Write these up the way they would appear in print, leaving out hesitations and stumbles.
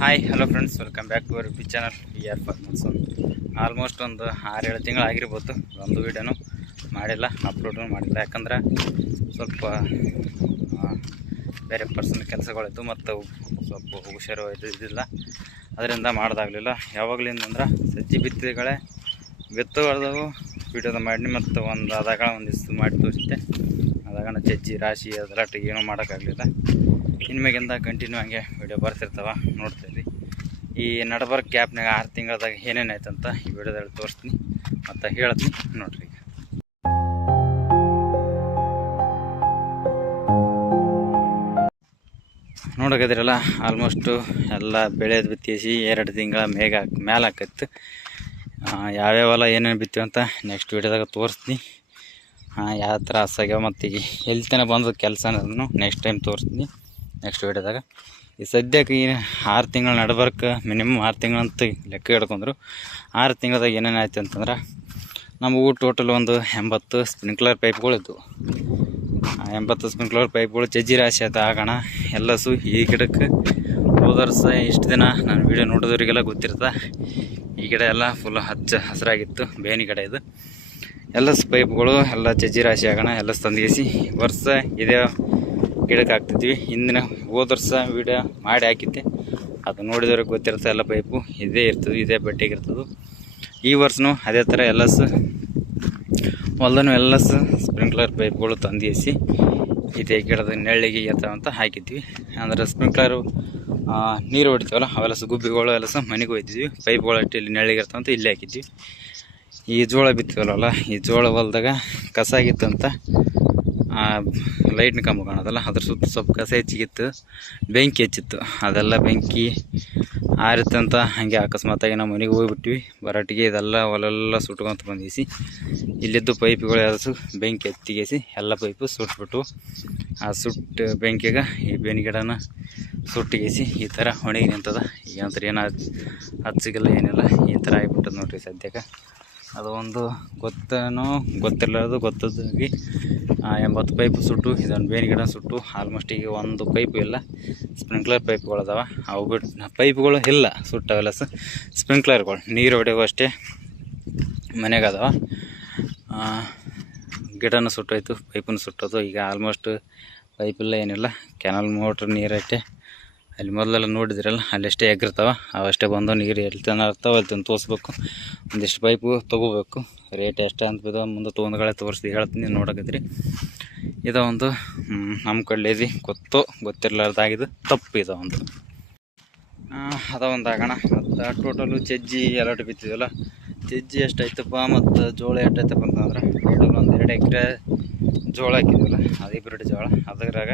Hi hello friends, welcome back to our YouTube channel VR farmers. Almost ಒಂದು 6-7 ತಿಂಗಳು ಆಗಿರ್ಬೋದು. ಒಂದು ವೀಡಿಯೋನು ಮಾಡಿಲ್ಲ, ಅಪ್ಲೋಡು ಮಾಡಿಲ್ಲ. ಯಾಕಂದ್ರೆ ಸ್ವಲ್ಪ ಬೇರೆ ಪರ್ಸನಲ್ ಕೆಲಸಗಳಿದ್ದು ಮತ್ತು ಸ್ವಲ್ಪ ಹುಷಾರು ಇದ್ದಿಲ್ಲ, ಅದರಿಂದ ಮಾಡೋದಾಗಲಿಲ್ಲ. ಯಾವಾಗಲಿಂದಂದ್ರೆ ಸಜ್ಜಿ ಬಿತ್ತುಗಳದವು ವೀಡಿಯೋದ ಮಾಡಿ ಮತ್ತು ಒಂದು ಆದಾಗ ಒಂದಿಷ್ಟು ಮಾಡಿ ತೋರಿಸಿದ್ದೆ. ಅದಾಗ ಸಜ್ಜಿ ರಾಶಿ ಅದೆಲ್ಲ ಏನೂ ಮಾಡೋಕ್ಕಾಗಲಿಲ್ಲ. ಇನ್ಮೇಗಿಂದ ಕಂಟಿನ್ಯೂ ಹಂಗೆ ವೀಡಿಯೋ ಬರ್ತಿರ್ತಾವೆ, ನೋಡ್ತೀವಿ. ಈ ನಡಬರ್ಕ್ ಗ್ಯಾಪ್ನಾಗ 6 ತಿಂಗಳದಾಗ ಏನೇನಾಯ್ತು ಅಂತ ಈ ವಿಡಿಯೋದಲ್ಲಿ ತೋರಿಸ್ತೀನಿ ಮತ್ತು ಹೇಳ್ತೀನಿ, ನೋಡ್ರಿ. ನೋಡೋಕಿದ್ರಲ್ಲ, ಆಲ್ಮೋಸ್ಟು ಎಲ್ಲ ಬೆಳೆದು ಬಿತ್ತಿಸಿ 2 ತಿಂಗಳ ಮೇಲೆ ಹಾಕತ್ತು. ಯಾವ್ಯಾವೆಲ್ಲ ಏನೇನು ಬಿತ್ತೀವಿ ಅಂತ ನೆಕ್ಸ್ಟ್ ವೀಡಿಯೋದಾಗ ತೋರಿಸ್ತೀನಿ. ಯಾವ ಥರ ಹಸಾಗ್ಯಾವ ಮತ್ತು ಈಗ ಎಲ್ಲಿ ತನಕ ಬಂದ ಕೆಲಸ ಅನ್ನೋದನ್ನು ನೆಕ್ಸ್ಟ್ ಟೈಮ್ ತೋರಿಸ್ತೀನಿ ನೆಕ್ಸ್ಟ್ ವೀಡಿಯೋದಾಗ. ಈ ಸದ್ಯಕ್ಕೆ ಈ 6 ತಿಂಗಳು ನಡ್ಬರ್ಕ್ ಮಿನಿಮಮ್ 6 ತಿಂಗಳಂತ ಲೆಕ್ಕ ಹಿಡ್ಕೊಂಡ್ರು. 6 ತಿಂಗಳದಾಗ ಏನೇನು ಆಯ್ತು ಅಂತಂದ್ರೆ, ನಮಗೂ ಟೋಟಲ್ ಒಂದು 80 ಸ್ಪ್ರಿಂಕ್ಲರ್ ಪೈಪ್ಗಳಿದ್ವು. 80 ಸ್ಪ್ರಿಂಕ್ಲರ್ ಪೈಪ್ಗಳು ಸಜ್ಜಿ ರಾಶಿ ಆಯ್ತು ಆಗೋಣ ಎಲ್ಲಸು. ಈ ಗಿಡಕ್ಕೆ ಹೋದ ವರ್ಷ ಇಷ್ಟು ದಿನ ನಾನು ವೀಡಿಯೋ ನೋಡೋದ್ರಿಗೆಲ್ಲ ಗೊತ್ತಿರ್ತದೆ. ಈ ಗಿಡ ಎಲ್ಲ ಫುಲ್ ಹಸಿರಾಗಿತ್ತು, ಬೇನಿ ಗಿಡ ಇದು. ಎಲ್ಲ ಪೈಪ್ಗಳು ಎಲ್ಲ ಸಜ್ಜಿ ರಾಶಿ ಆಗೋಣ ಎಲ್ಲ ತಂದಿಸಿ ವರ್ಷ ಇದೇ ಗಿಡಕ್ಕೆ ಹಾಕ್ತಿದ್ವಿ. ಹೋದ ವರ್ಷ ವೀಡಿಯೋ ಮಾಡಿ ಹಾಕಿದ್ದೆ, ಅದು ನೋಡಿದವ್ರಿಗೆ ಗೊತ್ತಿರುತ್ತೆ. ಎಲ್ಲ ಪೈಪು ಇದೇ ಇರ್ತದೆ, ಇದೇ ಬಟ್ಟೆಗೆ ಇರ್ತದೆ. ಈ ವರ್ಷವೂ ಅದೇ ಥರ ಹೊಲ್ದೂ ಸ್ಪ್ರಿಂಕ್ಲರ್ ಪೈಪ್ಗಳು ತಂದಿಸಿ ಇದೇ ಗಿಡದ ನೆಳ್ಳಿಗೆ ಅಂತ ಹಾಕಿದ್ವಿ. ಅಂದರೆ ಸ್ಪ್ರಿಂಕ್ಲರು ನೀರು ಹೊಡಿತೀವಲ್ಲ, ಅವೆಲ್ಲ ಗುಬ್ಬಿಗಳು ಎಲ್ಲ ಮನೆಗೆ ಹೋಯ್ತಿದ್ವಿ. ಪೈಪ್ಗಳು ಅಷ್ಟು ಇಲ್ಲಿ ನೆಳ್ಳಿಗೆ ಇರ್ತಾವಂತ ಇಲ್ಲೇ ಹಾಕಿದ್ವಿ. ಈ ಜೋಳ ಬಿತ್ತೀವಲ್ಲ, ಈ ಜೋಳ ಹೊಲ್ದಾಗ ಕಸ ಆಗಿತ್ತಂತ ಲೈಟ್ನ ಕಂಬ ಕಾಣೋದಲ್ಲ, ಅದ್ರ ಸುತ್ತ ಸ್ವಲ್ಪ ಕಸ ಹೆಚ್ಚಿಗಿತ್ತು, ಬೆಂಕಿ ಹೆಚ್ಚಿತ್ತು. ಅದೆಲ್ಲ ಬೆಂಕಿ ಆರಿತ್ತಂತ ಹಾಗೆ ಅಕಸ್ಮಾತಾಗಿ ನಾವು ಮನೆಗೆ ಹೋಗ್ಬಿಟ್ವಿ. ಬರಾಟಿಗೆ ಇದೆಲ್ಲ ಹೊಲೆಲ್ಲ ಸುಟ್ಕೊಂತ ಬಂದಿಸಿ ಇಲ್ಲಿದ್ದು ಪೈಪ್ಗಳು ಯಾವ್ದು ಬೆಂಕಿ ಎತ್ತಿಗೆಸಿ ಎಲ್ಲ ಪೈಪು ಸುಟ್ಬಿಟ್ಟು, ಆ ಸುಟ್ಟು ಬೆಂಕಿಗೆ ಈ ಬೇನಿ ಗಿಡನ ಸುಟ್ಟಿಗೆಸಿ ಈ ಥರ ಒಣಗಿ ನಿಂತದ. ಈಗ ನಂತರ ಏನು ಹಚ್ಚಿಗೆಲ್ಲ ಏನಿಲ್ಲ, ಈ ಥರ ಆಗಿಬಿಟ್ಟದ ನೋಡ್ರಿ ಸದ್ಯಕ್ಕೆ. ಅದು ಒಂದು ಗೊತ್ತಿರಲಾರ್ದು ಗೊತ್ತಾಗಿ 80 ಪೈಪು ಸುಟ್ಟು, ಇದೊಂದು ಬೇನಿ ಗಿಡ ಸುಟ್ಟು. ಆಲ್ಮೋಸ್ಟ್ ಈಗ ಒಂದು ಪೈಪು ಇಲ್ಲ, ಸ್ಪ್ರಿಂಕ್ಲರ್ ಪೈಪ್ಗಳದಾವ. ಅವು ಬಿಟ್ಟು ಪೈಪ್ಗಳು ಇಲ್ಲ, ಸುಟ್ಟವೆಲ್ಲ ಸ್ಪ್ರಿಂಕ್ಲರ್ಗಳು ನೀರು ಹೊಡೆಯುವ ಅಷ್ಟೇ ಮನೆಗೆ ಅದಾವ. ಗಿಡನೂ ಸುಟ್ಟೋಯ್ತು, ಪೈಪನ್ನು ಸುಟ್ಟೋದು. ಈಗ ಆಲ್ಮೋಸ್ಟ್ ಪೈಪಿಲ್ಲ, ಏನಿಲ್ಲ. ಕೆನಲ್ ಮೋಟ್ರ್ ನೀರಟ್ಟೆ ಅಲ್ಲಿ ಮೊದಲೆಲ್ಲ ನೋಡಿದ್ರಲ್ಲ, ಅಲ್ಲಷ್ಟೇ ಎಗ್ಗಿರ್ತಾವೆ. ಅವಷ್ಟೇ ಬಂದು ನೀರು ಎಲ್ಲಿ ತನ ಇರ್ತಾವೆ ಅಲ್ಲಿ ತಂದು ತೋರಿಸ್ಬೇಕು. ಒಂದಿಷ್ಟು ಪೈಪು ತೊಗೋಬೇಕು. ರೇಟ್ ಎಷ್ಟು ಅಂತ ಬಿದ್ದೋ ಮುಂದೆ ತೊಗೊಂಡ್ಗಳೇ ತೋರಿಸ್ದು ಹೇಳ್ತೀನಿ, ನೋಡೋಕಿದ್ರಿ. ಇದು ಒಂದು ನಮ್ಮ ಕಡ್ಲೇದಿ ಗೊತ್ತಿರಲಾರ್ದಾಗಿದ್ದು ತಪ್ಪು. ಇದು ಒಂದು ಅದ ಒಂದು ಆಗೋಣ. ಮತ್ತು ಟೋಟಲು ಸಜ್ಜಿ ಎಲ್ಲಟು ಬಿತ್ತಿದ್ವಲ್ಲ, ಸಜ್ಜಿ ಎಷ್ಟಾಯ್ತಪ್ಪ ಮತ್ತು ಜೋಳ ಎಷ್ಟಾಯ್ತಪ್ಪ ಅಂತಂದ್ರೆ, ಟೋಟಲ್ ಒಂದು 2 ಎಕರೆ ಜೋಳ ಹಾಕಿದ್ವಲ್ಲ, ಅದು ಹೈಬ್ರಿಡ್ ಜೋಳ. ಅದ್ರಾಗ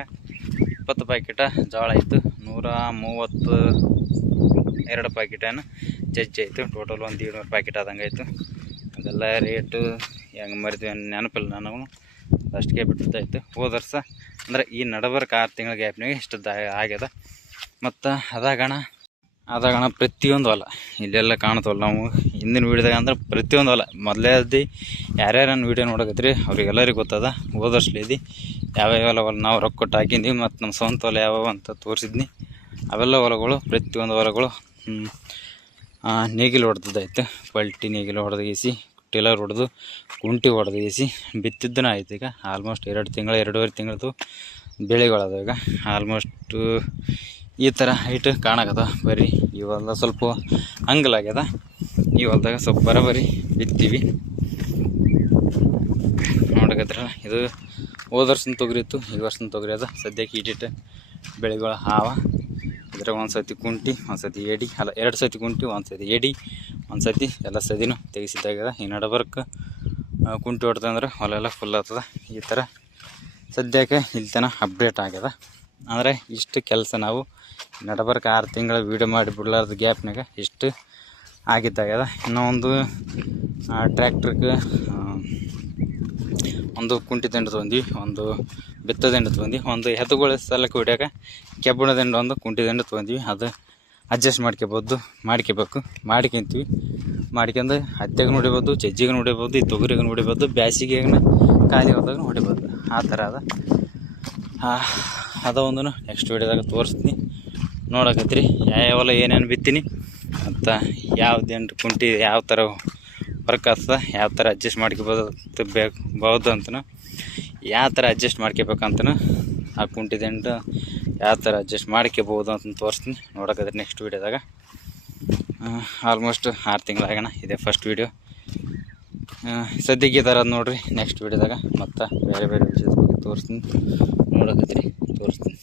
20 ಪ್ಯಾಕೆಟ ಜೋಳ ಆಯಿತು, 132 ಪ್ಯಾಕೆಟೇನು ಸಜ್ಜಿ ಆಯಿತು. ಟೋಟಲ್ ಒಂದು 200 ಪ್ಯಾಕೆಟ್ ಆದಂಗೆ ಆಯಿತು. ಅದೆಲ್ಲ ರೇಟು ಹೆಂಗೆ ಮರಿತೀವಿ ನೆನಪಿಲ್ಲ ನನಗೂ, ಅಷ್ಟಕ್ಕೆ ಬಿಟ್ಟಿದ್ದಾಯಿತು. ಹೋದ ವರ್ಷ ಅಂದರೆ ಈ ನಡಬರ್ಕ್ 6 ತಿಂಗಳ ಗ್ಯಾಪ್ನಾಗೆ ಇಷ್ಟದ್ದು ಆಗ್ಯದ. ಮತ್ತು ಅದಾಗಣ ಪ್ರತಿಯೊಂದು ಹೊಲ ಇಲ್ಲೆಲ್ಲ ಕಾಣ್ತವಲ್ಲ. ನಾವು ಹಿಂದಿನ ವೀಡಿಯೋದಾಗ ಅಂದ್ರೆ ಪ್ರತಿಯೊಂದು ಹೊಲ ಮೊದಲೇದಿ ಯಾರ್ಯಾರು ನನ್ನ ವೀಡಿಯೋ ನೋಡಕತ್ರಿ ಅವ್ರಿಗೆಲ್ಲರಿಗೂ ಗೊತ್ತದ. ಹೋದ ವರ್ಷಲೇದಿ ಯಾವ್ಯಾವ ಹೊಲ ನಾವು ರೊಕ್ಕ ಕೊಟ್ಟು ಹಾಕಿದ್ವಿ ಮತ್ತು ನಮ್ಮ ಸ್ವಂತ ಹೊಲ ಯಾವ್ಯಾವ ಅಂತ ತೋರಿಸಿದ್ನಿ. ಅವೆಲ್ಲ ಹೊಲಗಳು, ಪ್ರತಿಯೊಂದು ಹೊಲಗಳು ನೇಗಿಲು ಹೊಡೆದಾಯ್ತು. ಪಲ್ಟಿ ನೇಗಿಲು ಹೊಡೆದಗೇಸಿ, ಟೇಲರ್ ಹೊಡೆದು, ಕುಂಟಿ ಹೊಡೆದಗೇಸಿ ಬಿತ್ತಿದ್ದನ ಆಯ್ತು. ಈಗ ಆಲ್ಮೋಸ್ಟ್ 2 ತಿಂಗಳು 2.5 ತಿಂಗಳದ್ದು ಬೆಳೆಗಳದ. ಈಗ ಆಲ್ಮೋಸ್ಟು ಈ ಥರ ಹೈಟ್ ಕಾಣಕದ. ಬರೀ ಈ ಹೊಲ್ದಾಗ ಸ್ವಲ್ಪ ಹಂಗಲಾಗ್ಯದ. ಈ ಹೊಲ್ದಾಗ ಸ್ವಲ್ಪ ಬರೋಬ್ಬರಿ ಬಿತ್ತೀವಿ. ನೋಡಕತ್ರಲ್ಲ, ಇದು ಹೋದ ವರ್ಷದ ತೊಗರಿ ಇತ್ತು, ಈ ವರ್ಷದ ತೊಗರಿ ಅದ. ಸದ್ಯಕ್ಕೆ ಇಟ್ಟಿಟ್ಟು ಬೆಳೆಗಳು ಹಾವ. ಇದ್ರಾಗ ಒಂದು ಸತಿ ಕುಂಟಿ, ಒಂದು ಸತಿ ಎಡಿ, ಅಲ್ಲ 2 ಸತಿ ಕುಂಟಿ, ಒಂದು ಸತಿ ಎಡಿ, ಒಂದು ಸತಿ ಎಲ್ಲ ಸದಿನೂ ತೆಗಿಸಿದ್ದಾಗ್ಯದ. ಈ ನಡಬರ್ಕ್ ಕುಂಟಿ ಹೊಡ್ತಂದ್ರೆ ಹೊಲ ಎಲ್ಲ ಫುಲ್ ಆಗ್ತದೆ. ಈ ಥರ ಸದ್ಯಕ್ಕೆ ಇಲ್ಲಿ ತನಕ ಅಪ್ಡೇಟ್ ಆಗ್ಯದ. ಅಂದರೆ ಇಷ್ಟು ಕೆಲಸ ನಾವು ನಡಬರ್ಕ್ 6 ತಿಂಗಳ ವೀಡಿಯೋ ಮಾಡಿ ಬಿಡ್ಲಾರ್ದ ಗ್ಯಾಪ್ನಾಗ ಇಷ್ಟು ಆಗಿದ್ದಾಗ್ಯದ. ಇನ್ನೂ ಒಂದು ಟ್ರ್ಯಾಕ್ಟ್ರಿಗೆ ಒಂದು ಕುಂಟಿ ದಂಡ ತೊಗೊಂಡ್ವಿ, ಒಂದು ಬೆತ್ತ ದಂಡ ತೊಗೊಂಡ್ವಿ, ಒಂದು ಎತ್ತುಗಳ ಸಲಕ್ಕೆ ಹೊಡ್ಯಾಕ ಕೆಬ್ಬಣ ದಂಡ ಒಂದು ಕುಂಟಿ ದಂಡ ತೊಗೊಂಡ್ವಿ. ಅದು ಅಡ್ಜಸ್ಟ್ ಮಾಡ್ಕೋಬೇಕು, ಮಾಡ್ಕೊಂಡು ಹತ್ತೆಗೂ ಹೊಡಿಬೋದು, ಸಜ್ಜಿಗೂ ಹೊಡಿಬೋದು, ಈ ತೊಗರಿಗೂ ಹೊಡಿಬೋದು, ಬ್ಯಾಸಿಗೆಗೂ ಖಾಲಿ ಹೋದಾಗ ಹೊಡಿಬೋದು. ಆ ಥರ ಅದ. ಒಂದು ನೆಕ್ಸ್ಟ್ ವೀಡಿಯೋದಾಗ ತೋರಿಸ್ತೀನಿ. ನೋಡಕತ್ರಿ ಯಾವೆಲ್ಲ ಏನೇನು ಬಿತ್ತೀನಿ ಮತ್ತು ಯಾವ್ದೇನು ಕುಂಟಿ ಯಾವ ಥರ ವರ್ಕ್ ಆಗ್ತದೆ, ಯಾವ ಥರ ಅಡ್ಜಸ್ಟ್ ಮಾಡ್ಕೋಬೋದು ಅಂತನೂ, ಯಾವ ಥರ ಅಡ್ಜಸ್ಟ್ ಮಾಡ್ಕೋಬೇಕಂತನೂ, ಆ ಕುಂಟಿದಂಟು ಯಾವ ಥರ ಅಡ್ಜಸ್ಟ್ ಮಾಡ್ಕೋಬೋದು ಅಂತ ತೋರಿಸ್ತೀನಿ. ನೋಡಕತ್ರಿ ನೆಕ್ಸ್ಟ್ ವೀಡಿಯೋದಾಗ. ಆಲ್ಮೋಸ್ಟ್ 6 ತಿಂಗಳಾಗಣ ಇದೆ ಫಸ್ಟ್ ವೀಡಿಯೋ. ಸದ್ಯಕ್ಕೆ ಈ ಥರ ನೋಡಿರಿ. ನೆಕ್ಸ್ಟ್ ವೀಡಿಯೋದಾಗ ಮತ್ತು ಬೇರೆ ವಿಷಯದ ಬಗ್ಗೆ ತೋರಿಸ್ತೀನಿ. ನೋಡಕತ್ರಿ ತೋರಿಸ್ತೀನಿ.